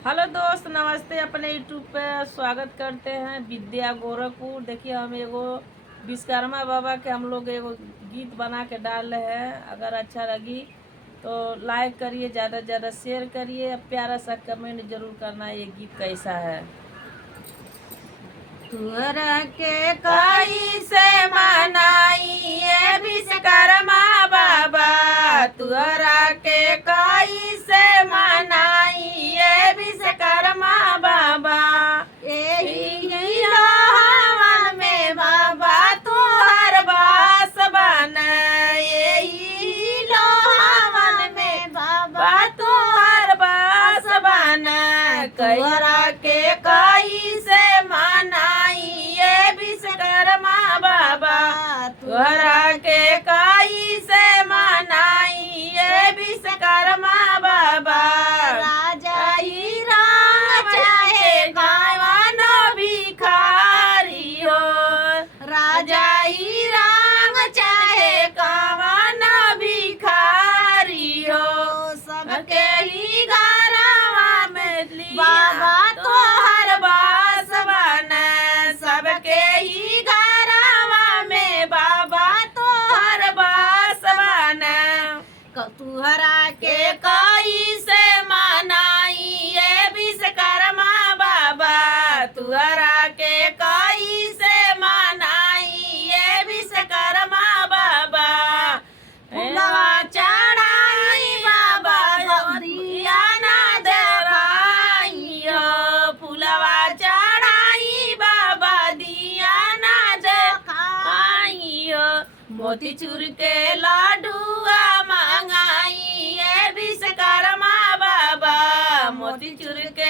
Hello दोस्त, नमस्ते। अपने यूट्यूब पे स्वागत करते हैं विद्या गोरखपुर। देखिए, हम एगो विश्वकर्मा बाबा के हम लोग एगो गीत बना के डाल रहे हैं। अगर अच्छा लगी तो लाइक करिए, ज़्यादा से ज़्यादा शेयर करिए, प्यारा सा कमेंट जरूर करना ये गीत कैसा है। तुअरा के कई से मनाइए विश्वकर्मा बाबा, तुअरा के कई से मनाइए विश्वकर्मा बाबा। यही हवन में बाबा तुहर बास बन, यही हवन में बाबा तुहर बास बन। तुअरा के कई से मनाइए विश्वकर्मा बाबा, तुअरा के कई से मनाइए विश्वकर्मा बाबा। राजा ही राम चाहे गावन भिखारी हो, राजा ही राम चाहे गावन भिखारी हो, सबके ही घरवा में बाबा तोहर बास बन, सबके ही घरवा में बाबा तोहर बास बन। तुहरा के कई से मनाइए विश्वकर्मा बाबा, तुहरा के कई से मनाइए विश्वकर्मा बाबा। फुलवा चढ़ाई बाबा दिया ना जराई हो, फुलवा चढ़ाई बाबा दिया ना जराई हो। मोतीचूर के लाडुआ मंगाइए विश्वकर्मा बाबा, मोतीचूर के